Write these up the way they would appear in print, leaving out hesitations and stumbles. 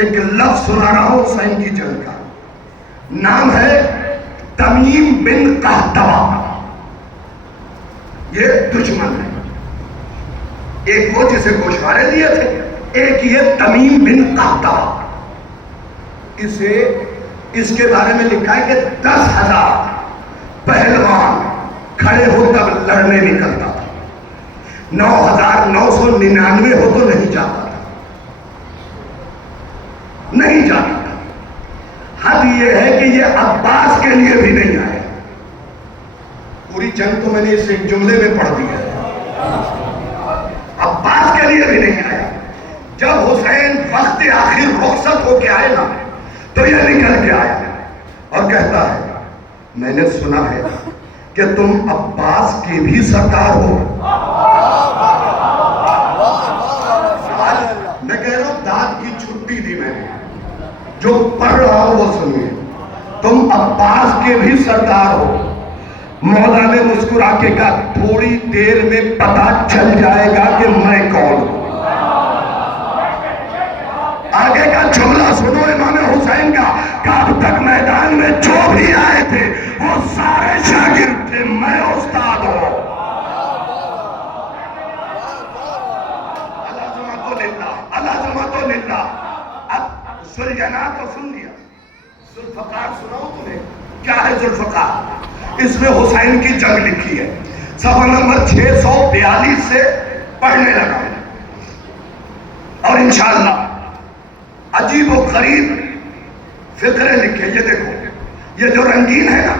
ایک لفظ سنا رہا ہوں حسین کی جنگ کا، نام ہے تمیم بن قحطبہ۔ یہ دشمن ہے، ایک وہ جسے گوشوارے دیے تھے، ایک یہ تمیم بن قحطبہ۔ اس کے بارے میں لکھا ہے کہ 10,000 پہلوان کھڑے ہو تب لڑنے نکلتا تھا، 9,999 ہو تو نہیں جاتا تھا، نہیں جاتا تھا۔ حد یہ ہے کہ یہ عباس کے لیے بھی نہیں آیا۔ پوری جنگ تو میں نے اس ایک جملے میں پڑھ دی ہے، عباس کے لیے بھی نہیں آیا۔ جب حسین وقت آخر رخصت ہو کے آئے نا تو یہ نکل کے آیا اور کہتا ہے میں نے سنا ہے کہ تم عباس کے بھی سردار ہو۔ میں کہہ رہا ہوں داد کی چھٹی دی میں نے، جو پڑھ رہا ہوں وہ سنیے۔ تم عباس کے بھی سردار ہو۔ مولا نے مسکرا کے کہا تھوڑی دیر میں پتا چل جائے گا کہ میں کون ہوں۔ آگے کا جملہ سنو امام حسین کا کہ اب تک میدان میں جو بھی آئے تھے وہ سارے شاگرد تھے، میں استاد ہوں۔ العظمت للہ۔ اب ذوالجناح کو سن لیا، ذوالفقار سناؤ تمہیں کیا ہے ذوالفقار؟ اس میں حسین کی جنگ لکھی ہے، صفحہ نمبر 642 سے پڑھنے لگا اور انشاءاللہ عجیب و غریب فقرے لکھے۔ یہ دیکھو، یہ جو رنگین ہے نا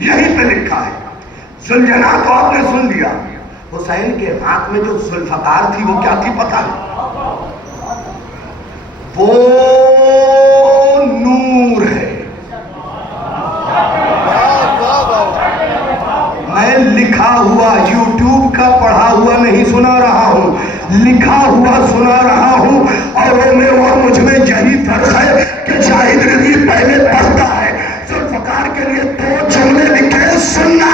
یہیں پہ لکھا ہے۔ ذوالجناح تو آپ نے سن لیا، حسین کے ہاتھ میں جو ذوالفقار تھی وہ کیا تھی پتہ ہے؟ وہ نور ہے۔ میں لکھا ہوا یوٹیوب کا پڑھا ہوا نہیں سنا رہا ہوں، لکھا ہوا سنا رہا ہوں، اور مجھ میں یہی فرق ہے کہ شاہد رضی پہلے پڑھتا ہے۔ ذوالفقار کے لیے 2 جملے لکھے، سننا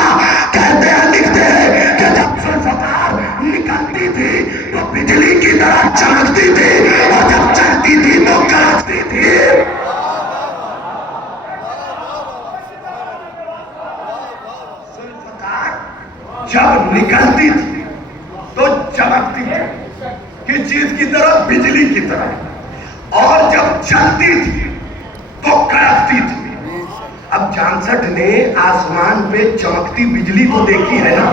کہتے ہیں، لکھتے ہیں کہ جب ذوالفقار نکلتی تھی تو بجلی کی طرح چمکتی تھی اور جب چلتی تھی تو کڑکتی تھی۔ جب نکلتی تھی تو چمکتی تھی کس چیز کی طرح؟ بجلی کی طرح، اور جب چلتی تھی تو کڑکتی تھی۔ اب جانسٹ نے آسمان پہ چمکتی بجلی کو دیکھی ہے نا،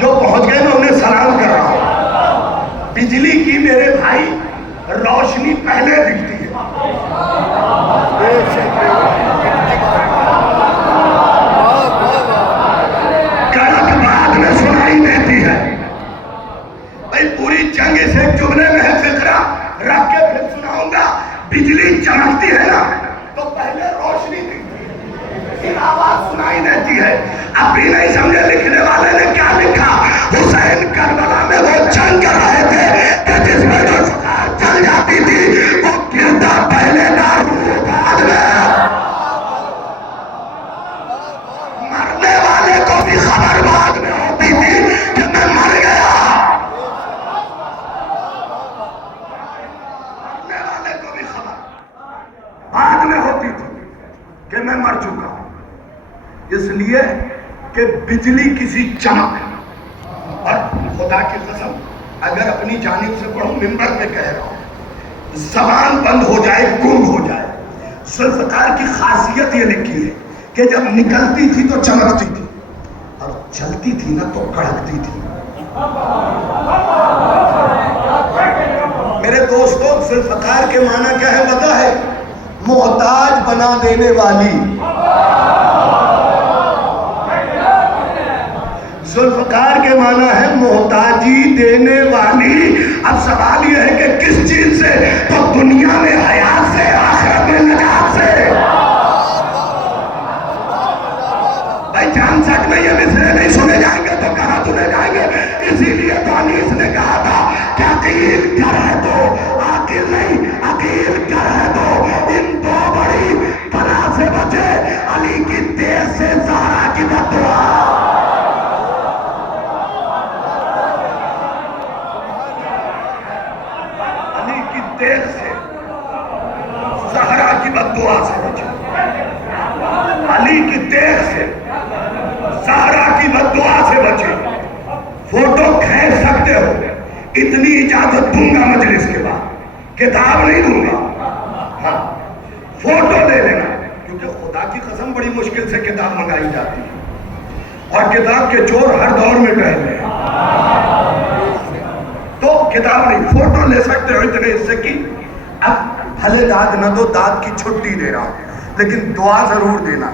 جو پہنچ گئے میں انہیں سلام کر رہا ہوں۔ بجلی کی میرے بھائی روشنی پہلے دکھتی ہے، دیتی ہے۔ بھائی پوری جنگ اس ایک جملے میں ہے، فقرہ رکھ کے پھر سناؤں گا۔ بجلی چمکتی ہے نا تو پہلے روشنی دکھتی ہے، پھر آواز سنائی دیتی ہے۔ اب بھی نہیں سمجھے لکھنے والے نے کیا لکھا؟ حسین کربلا میں وہ جنگ کر رہے تھے کہ جس میں جو ذوالفقار چل جاتی تھی وہ گرتا پہلے تھا، روح بعد میں۔ مرنے والے کو بھی خبر بعد میں ہوتی تھی کہ میں مر گیا، مرنے والے کو بھی خبر بعد میں ہوتی تھی کہ میں مر چکا ہوں۔ اس لیے کہ بجلی کسی چمک، اور خدا کی قسم اگر اپنی جانب سے پڑھوں، منبر پہ کہہ رہا ہوں، زبان بند ہو جائے، گم ہو جائے۔ ذوالفقار کی خاصیت یہ لکھی ہے کہ جب نکلتی تھی تو چمکتی تھی اور چلتی تھی نا تو کڑکتی تھی۔ میرے دوستوں، ذوالفقار کے معنی کیا ہے پتہ ہے؟ محتاج بنا دینے والی۔ ذوالفقار کے معنی ہے محتاجی دینے والی۔ اب سوال یہ ہے کہ کس چیز سے؟ تو دنیا میں حیات سے، آخرت میں نجات سے۔ بھائی جان سک میں یہ مصرے نہیں سنے جائیں گے تو کہاں سنے جائیں گے؟ اسی لیے تو انیس نے کہا تھا کہ عقیل کر ہے تو عاقل نہیں، عقیل کر ہے تو ان 2 بڑی بلا سے بچے، علی کی دیر سے زہرا کی بددعا۔ دیر سے بددعا سے بچے، علی کی دیکھ سے، زہرا کی بددعا سے بچے. فوٹو کھینچ سکتے ہو، اتنی اجازت دوں گا مجلس کے بعد، کتاب نہیں دوں گا. ہاں فوٹو لے لینا، کیونکہ خدا کی قسم بڑی مشکل سے کتاب منگائی جاتی ہے اور کتاب کے چور ہر دور میں ٹہل رہے ہیں. تو کتاب نہیں، فوٹو لے سکتے ہو اتنے حصے کی. اب بھلے داد نہ دو، داد کی چھٹی دے رہا ہوں، لیکن دعا ضرور دینا.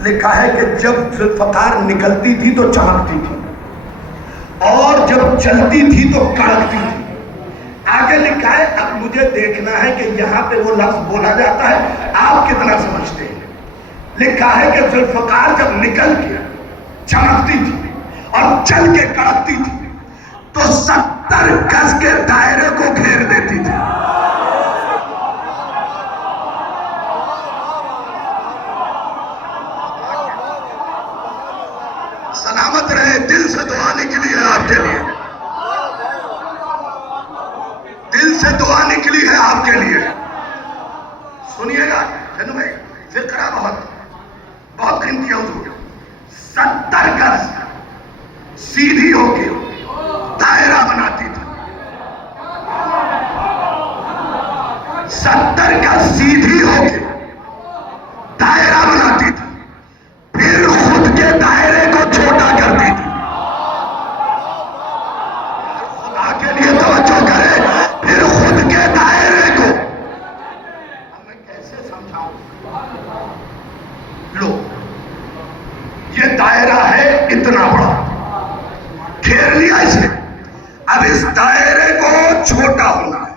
لکھا ہے کہ جب ذوالفقار نکلتی تھی تو چمکتی تھی اور جب چلتی تھی تو کڑکتی تھی. آگے لکھا ہے، اب مجھے دیکھنا ہے کہ یہاں پہ وہ لفظ بولا جاتا ہے آپ کتنا سمجھتے ہیں. لکھا ہے کہ ذوالفقار جب نکل کے چمکتی تھی اور چل کے کڑکتی تھی تو 70 گز کے دائرے کو گھیر دیتی تھی. سلامت رہے، دل سے دعا نکلی ہے آپ کے لیے، دل سے دعا نکلی ہے آپ کے لیے. سنیے گا جنو بھائی، فقرہ بہت قیمتی حضور. 70 گز سیدھی ہو کے دائرہ بناتی تھی، 70 گز سیدھی ہو کے دائرہ بناتی تھی، پھر خود کے دائرے کو چھوٹا کرتی تھی. خدا کے لیے توجہ کرے، پھر خود کے دائرے کو. اب میں کیسے سمجھاؤں؟ لو، یہ دائرہ ہے اتنا بڑا، گھیر لیا اسے. اب اس دائرے کو چھوٹا ہونا ہے.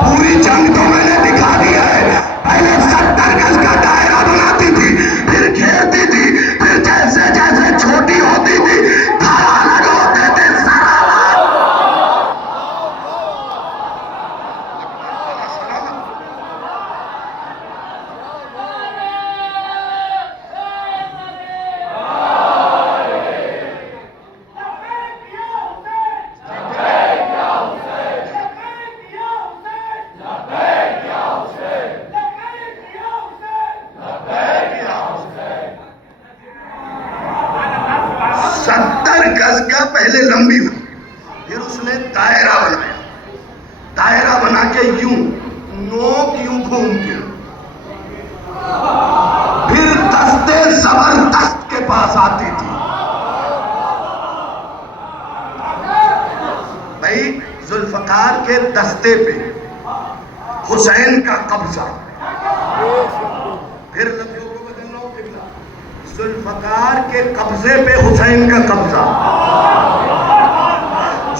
پوری جنگ تو میں نے دکھا دی ہے. پہلے 70 گز کا دائرہ بناتی تھی، پھر گھیرتی تھی، پھر جیسے جیسے چھوٹی ہوتی تھی دھارا الگ ہوتے تھے. پہلے لمبی ہوئی، پھر اس نے دائرہ بنایا. دائرہ بنا کے یوں نوک یوں گھوم کے، پھر دستے زبردست کے پاس آتی تھی. بھائی ذوالفقار کے دستے پہ حسین کا قبضہ. پھر لفظوں کو بدلنا ہو، ذوالفقار کے قبضے پہ حسین کا قبضہ،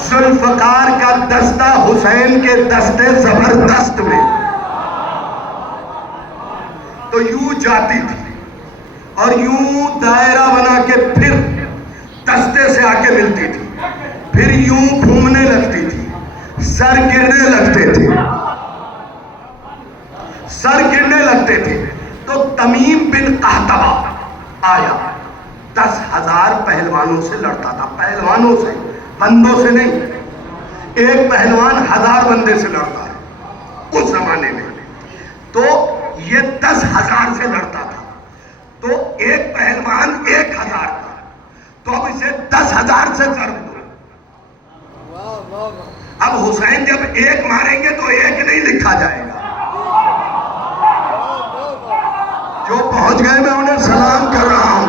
ذوالفقار کا دستہ حسین کے دستے زبردست میں. تو یوں جاتی تھی اور یوں دائرہ بنا کے پھر دستے سے آ کے ملتی تھی، پھر یوں گھومنے لگتی تھی، سر گرنے لگتے تھے، سر گرنے لگتے تھے. تو تمیم بن قحطبہ آیا، 10,000 پہلوانوں سے لڑتا تھا. پہلوانوں سے، بندوں سے نہیں. ایک پہلوان 1000 بندے سے لڑتا ہے اس زمانے میں. تو یہ 10,000 سے لڑتا تھا. تو ایک پہلوان 1,000 تھا. تو اب اسے 10,000 سے ضرب دو. اب حسین جب ایک ماریں گے تو ایک نہیں لکھا جائے گا. جو پہنچ گئے میں انہیں سلام کر رہا ہوں.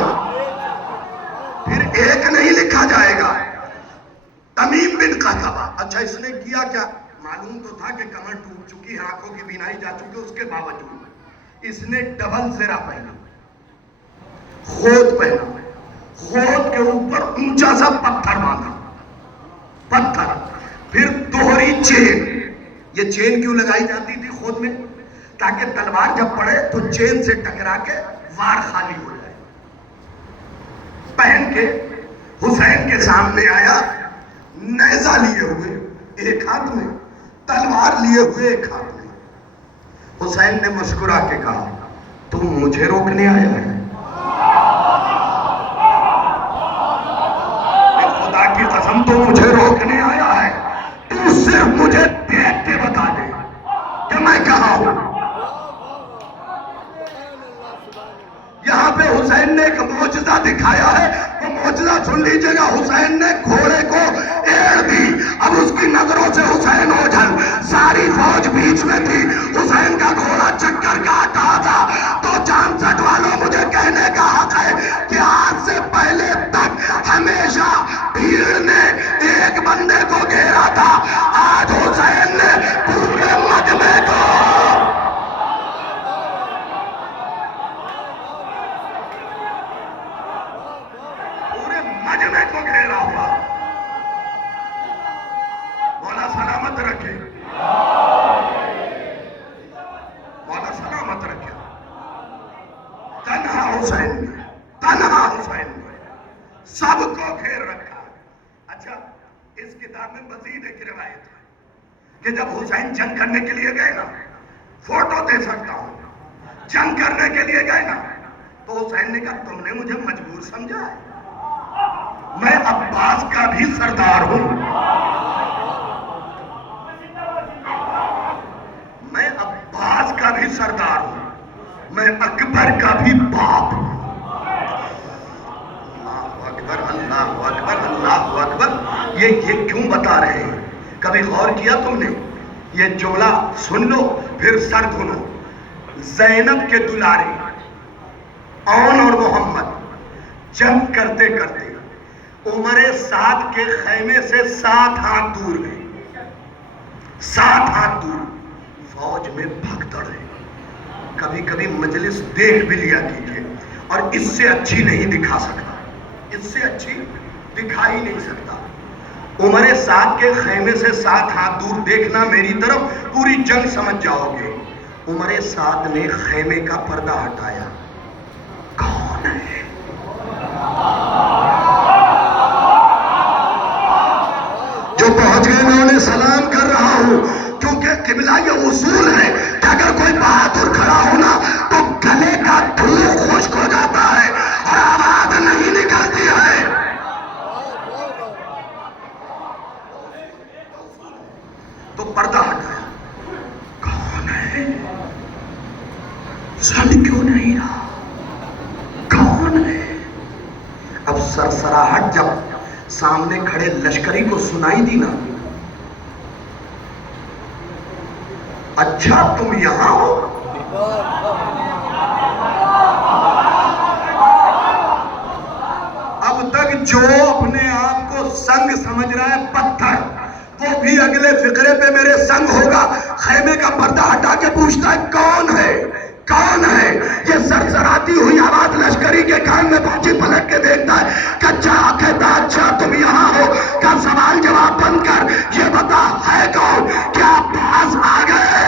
پھر ایک نہیں لکھا جائے گا. تمیم بن قحطبہ. اچھا اس نے کیا کیا؟ معلوم تو تھا کہ کمر ٹوٹ چکی ہے، آنکھوں کی بینائی جا چکی ہے، اس کے باوجود اس نے ڈبل زرہ پہنا، خود پہنا، خود کے اوپر اونچا سا پتھر باندھا، پتھر. پھر دوہری چین. یہ چین کیوں لگائی جاتی تھی خود میں؟ تاکہ تلوار جب پڑے تو چین سے ٹکرا کے وار خالی ہو جائے. پہن کے حسین کے سامنے آیا، نیزہ لیے ہوئے ایک ہاتھ میں، تلوار لیے ہوئے ایک ہاتھ میں. حسین نے مسکرا کے کہا، تم مجھے روکنے آیا ہے؟ خدا کی قسم تو مجھے روکنے آیا ہے. تو حسین نے گھوڑے کو ایڑ دی. اب اس کی نظروں سے حسین اوجھل, ساری فوج بیچ میں تھی, حسین کا گھوڑا چکر کاٹ رہا تھا. تو جامسٹ والوں, مجھے کہنے کا حق ہے کہ آج سے پہلے تک ہمیشہ بھیڑ نے ایک بندے کو گھیرا تھا, آج حسین نے پورے مجمع کو, پورے مجمع کو گھیرا ہوا. مولا سلامت رکھے, مولا سلامت رکھے. تنہا حسین نے, تنہا حسین نے سب کو گھیر رکھا. اچھا, اس کتاب میں مزید ایک روایت ہے کہ جب حسین جنگ کرنے کے لیے گئے نا, فوٹو دے سکتا ہوں, جنگ کرنے کے لیے گئے نا, تو حسین نے کہا تم نے مجھے مجبور سمجھا ہے, میں عباس کا بھی سردار ہوں, میں عباس کا بھی سردار ہوں, میں اکبر کا بھی باپ ہوں. اللہ اکبر, اللہ اکبر, اللہ اکبر. یہ کیوں بتا رہے ہیں؟ کبھی غور کیا تم نے؟ یہ جملہ سن لو پھر سر دھنو. زینب کے دلارے اون اور محمد جنگ کرتے کرتے عمر سعد کے خیمے سے 7 ہاتھ دور گئے, 7 ہاتھ دور. فوج میں بھگدڑ ہے. کبھی کبھی مجلس دیکھ بھی لیا کیجئے, اور اس سے اچھی نہیں دکھا سکتا, اس سے اچھی دکھا ہی نہیں سکتا. عمر سعد کے خیمے سے 7 ہاتھ دور دیکھنا میری طرف, پوری جنگ سمجھ جاؤ گے. عمر سعد نے خیمے کا پردہ ہٹایا. کون ہے؟ جو پہنچ گئے میں انہیں سلام کر رہا ہوں, کیونکہ قبلہ یہ اصول ہے کہ اگر کوئی بہادر کھڑا ہونا تو گلے کا دھول خشک ہو جاتا ہے اور آواز نہیں نکلتی ہے. تو پردہ ہٹایا. کون ہے؟ سن کیوں نہیں رہا؟ کون ہے؟ اب سرسراہٹ جب سامنے کھڑے لشکری کو سنائی دی نا, اچھا تم یہاں ہو؟ اب تک جو اپنے آپ کو سنگ سمجھ رہا ہے پتھر, وہ بھی اگلے فقرے پہ میرے سنگ ہوگا. خیمے کا پردہ ہٹا کے پوچھتا ہے کون ہے, کون ہے؟ یہ سرسراتی ہوئی آواز لشکری کے کان میں پہنچی, پلٹ کے دیکھتا ہے. کچا کہتا اچھا تم یہاں ہو, کا سوال جواب بند کر, یہ بتا ہے کون؟ کیا پاس آ گئے؟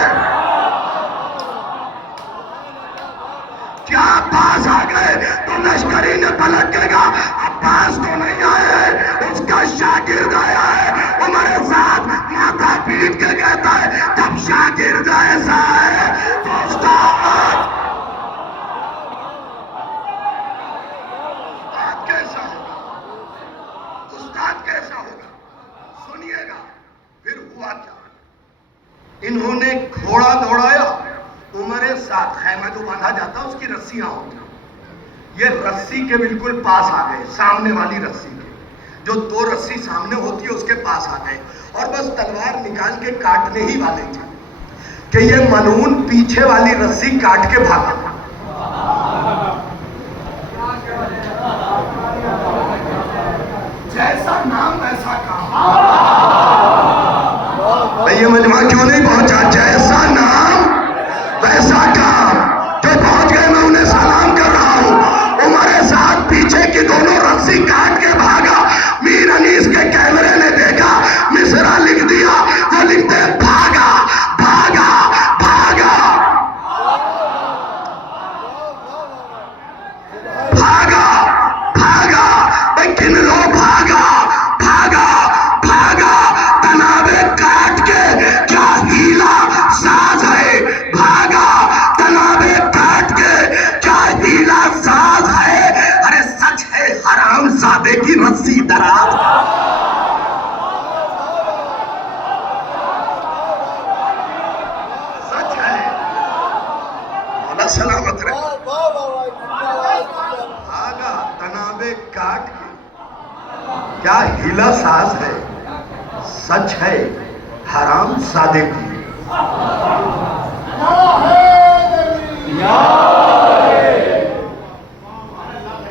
کیا پاس آ گئے؟ تو لشکری نے پلٹ کے کہا عباس تو نہیں آئے, اس کا شاگرد آیا ہے. عمر سعد ماتھا پیٹ کے کہتا ہے جب شاگرد ایسا ہے تو استاد کیسا ہوگا, استاد کیسا ہوگا؟ سنیے گا. پھر ہوا کیا؟ انہوں نے گھوڑا دوڑایا. عمر سعد, خیمہ جو باندھا جاتا اس کی رسیاں ہوتی, یہ رسی کے بالکل پاس آ گئے, سامنے والی رسی کے, جو 2 رسی سامنے ہوتی ہے اس کے پاس آ گئے, اور بس تلوار نکال کے کاٹنے ہی والے تھے کہ یہ ملعون پیچھے والی رسی کاٹ کے بھاگا. جیسا نام ویسا کام. یہ مجمع کیوں نہیں پہنچا؟ جیسا نام ویسا کام. جو پہنچ گئے میں انہیں سلام کر رہا ہوں. عمر سعد پیچھے کی دونوں رسی کاٹ کے بھاگا. میر انیس کے کیمرے نے دیکھا, مصرع لکھ دیا. وہ لکھتے بھاگا بھاگا بھاگا بھاگا بھاگا. گن لو, بھاگا بھاگا بھاگا. تنابے کاٹ کے کیا ہیلا ساز ہے, بھاگا. تنابے کاٹ کے کیا ہیلا ساز ہے. ارے سچ ہے حرام زادے کی رسی دراز. سچ ہے. مولا سلامت رہے. بھاگا تنابے کاٹ کے کیا ہیلا ساز ہے، سچ ہے حرام زادے کی